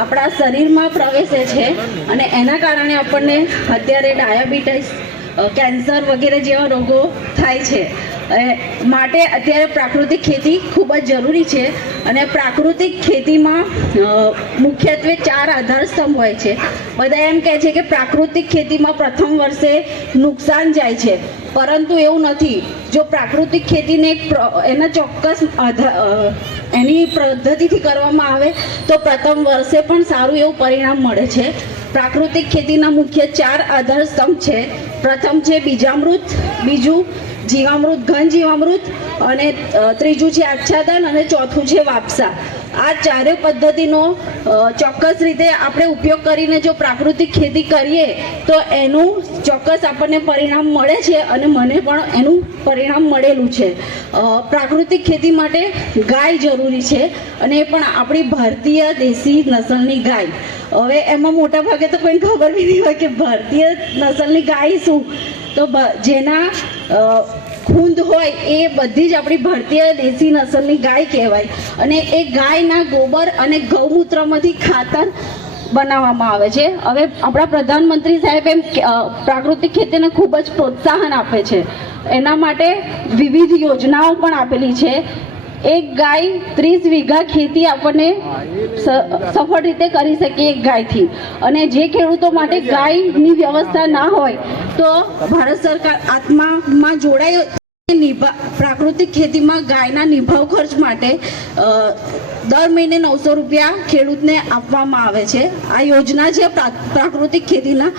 આપણા શરીરમાં પ્રવેશે છે અને એના કારણે આપણને અત્યારે ડાયાબિટીસ, કેન્સર વગેરે જેવા રોગો થાય છે. માટે અત્યારે પ્રાકૃતિક ખેતી ખૂબ જ જરૂરી છે. અને પ્રાકૃતિક ખેતીમાં મુખ્યત્વે 4 આધાર સ્તંભ હોય છે. બધા એમ કહે છે કે પ્રાકૃતિક ખેતીમાં પ્રથમ વર્ષે નુકસાન જાય છે, પરંતુ એવું નથી. જો પ્રાકૃતિક ખેતીને એના ચોક્કસ એની પદ્ધતિથી કરવામાં આવે તો પ્રથમ વર્ષે પણ સારું એવું પરિણામ મળે છે. પ્રાકૃતિક ખેતીના મુખ્ય 4 આધાર સ્તંભ છે. પ્રથમ છે બીજામૃત, બીજું જીવામૃત, ઘન જીવામૃત, અને ત્રીજું છે આચ્છાદન, અને ચોથું છે વાપસા. આ ચારે પદ્ધતિનો ચોક્કસ રીતે આપણે ઉપયોગ કરીને જો પ્રાકૃતિક ખેતી કરીએ તો એનું ચોક્કસ આપણને પરિણામ મળે છે, અને મને પણ એનું પરિણામ મળેલું છે. પ્રાકૃતિક ખેતી માટે ગાય જરૂરી છે, અને એ પણ આપણી ભારતીય દેશી નસલની ગાય. હવે એમાં મોટા ભાગે તો કોઈને ખબર બી નહીં હોય કે ભારતીય નસલની ગાય શું. તો જેના ખૂંદ હોય એ બધી જ આપણી ભારતીય દેશી નસલની ગાય કહેવાય. અને એ ગાયના ગોબર અને ગૌમૂત્રમાંથી ખાતર બનાવવામાં આવે છે. હવે આપણા પ્રધાનમંત્રી સાહેબ એમ પ્રાકૃતિક ખેતીને ખૂબ જ પ્રોત્સાહન આપે છે. એના માટે વિવિધ યોજનાઓ પણ આપેલી છે. એક ગાય 30 વીઘા ખેતી આપણને સફળ રીતે કરી શકીએ એક ગાયથી. અને જે ખેડૂતો માટે ગાયની વ્યવસ્થા ના હોય તો ભારત સરકાર આત્મામાં જોડાય પ્રાકૃતિક ખેતીમાં ગાયના નિભાવ ખર્ચ માટે દર મહિને 900 રૂપિયા ખેડૂતને આપવામાં આવે છે. આ યોજના છે પ્રાકૃતિક ખેતીના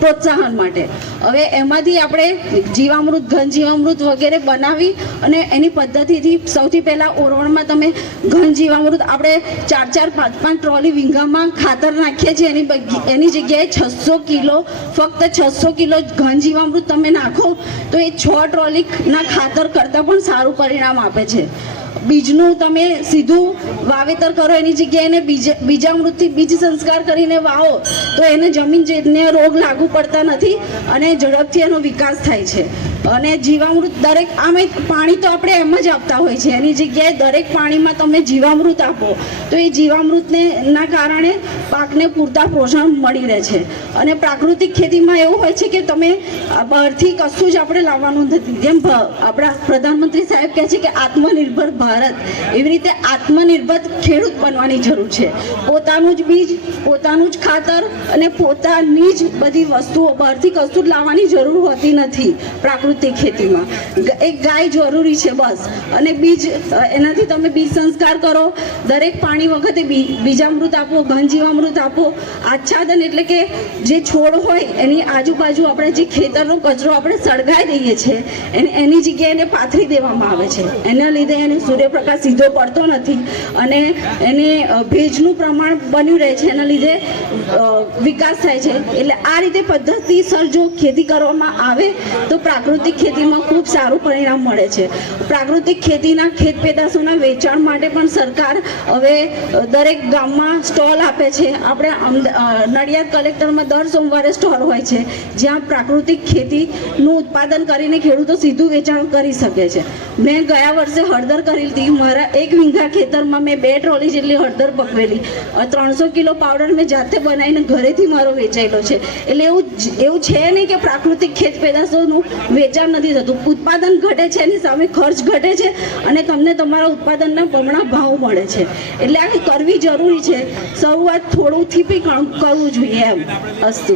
પ્રોત્સાહન માટે. હવે એમાંથી આપણે જીવામૃત, ઘન જીવામૃત વગેરે બનાવી અને એની પદ્ધતિથી સૌથી પહેલાં ઓરવણમાં તમે ઘન જીવામૃત આપણે 4-5 ટ્રોલી વીંગામાં ખાતર નાખીએ છીએ. એની જગ્યાએ 600 કિલો, ફક્ત 600 કિલો ઘન જીવામૃત તમે નાખો તો એ 6 ટ્રોલીના ખાતર કરતાં પણ સારું પરિણામ આપે છે. બીજનું તમે સીધું વાવેતર કરો એની જગ્યાએ એને બીજામૃતથી બીજ સંસ્કાર કરીને વાવો તો એને જમીનને રોગ લાગુ પડતા નથી અને ઝડપથી એનો વિકાસ થાય છે. અને જીવામૃત દરેક આમે પાણી તો આપણે એમ જ આપતા હોય છે, એની જગ્યાએ દરેક પાણીમાં તમે જીવામૃત આપો તો એ જીવામૃતને ના કારણે પાકને પૂરતા પોષણ મળી રહે છે. અને પ્રાકૃતિક ખેતીમાં એવું હોય છે કે તમે બહારથી કશું જ આપણે લાવવાનું નથી. જેમ આપણા પ્રધાનમંત્રી સાહેબ કહે છે કે આત્મનિર્ભર ભારત, એવી રીતે આત્મનિર્ભર ખેડૂત બનવાની જરૂર છે. પોતાનું જ બીજ, પોતાનું જ ખાતર અને પોતાની જ બધી વસ્તુઓ, બહારથી કશું જ લાવવાની જરૂર હોતી નથી. પ્રાકૃતિક ખેતીમાં એક ગાય જરૂરી છે બસ. અને બીજ, એનાથી તમે બીજ સંસ્કાર કરો, દરેક પાણી વખતે બીજામૃત આપો, ઘન જીવામૃત આપો. આચ્છાદન એટલે કે જે છોડ હોય એની આજુબાજુ આપણે જે ખેતરનો કચરો આપણે સળગાવી દઈએ છીએ એની જગ્યાએ એને પાથરી દેવામાં આવે છે. એના લીધે એને સૂર્યપ્રકાશ સીધો પડતો નથી અને એને ભેજનું પ્રમાણ બન્યું રહે છે, એના લીધે વિકાસ થાય છે. એટલે આ રીતે પદ્ધતિસર જો ખેતી કરવામાં આવે તો પ્રાકૃતિક ખેતીમાં ખૂબ સારું પરિણામ મળે છે. પ્રાકૃતિક ખેતીના ખેત પેદાશોના વેચાણ માટે પણ સરકાર હવે દરેક ગામમાં સ્ટોલ આપે છે. આપણે નડિયાદ કલેક્ટરમાં દર સોમવારે સ્ટોલ હોય છે જ્યાં પ્રાકૃતિક ખેતીનું ઉત્પાદન કરીને ખેડૂતો સીધું વેચાણ કરી શકે છે. મેં ગયા વર્ષે હળદર કરી હતી. મારા 1 વીઘા ખેતરમાં મેં 2 ટ્રોલી જેટલી હળદર પકવેલી. 300 કિલો પાવડર મેં જાતે બનાવીને ઘરેથી મારો વેચાયેલો છે. એટલે એવું છે નહીં કે પ્રાકૃતિક ખેત પેદાશોનું વેચાણ નથી થતું. ઉત્પાદન ઘટે છે, એની સામે ખર્ચ ઘટે છે અને તમને તમારા ઉત્પાદનના બમણા ભાવ મળે છે. એટલે આ કરવી જરૂરી છે. શરૂઆત થોડુંથી બી કરવું જોઈએ એમ. અસ્તુ.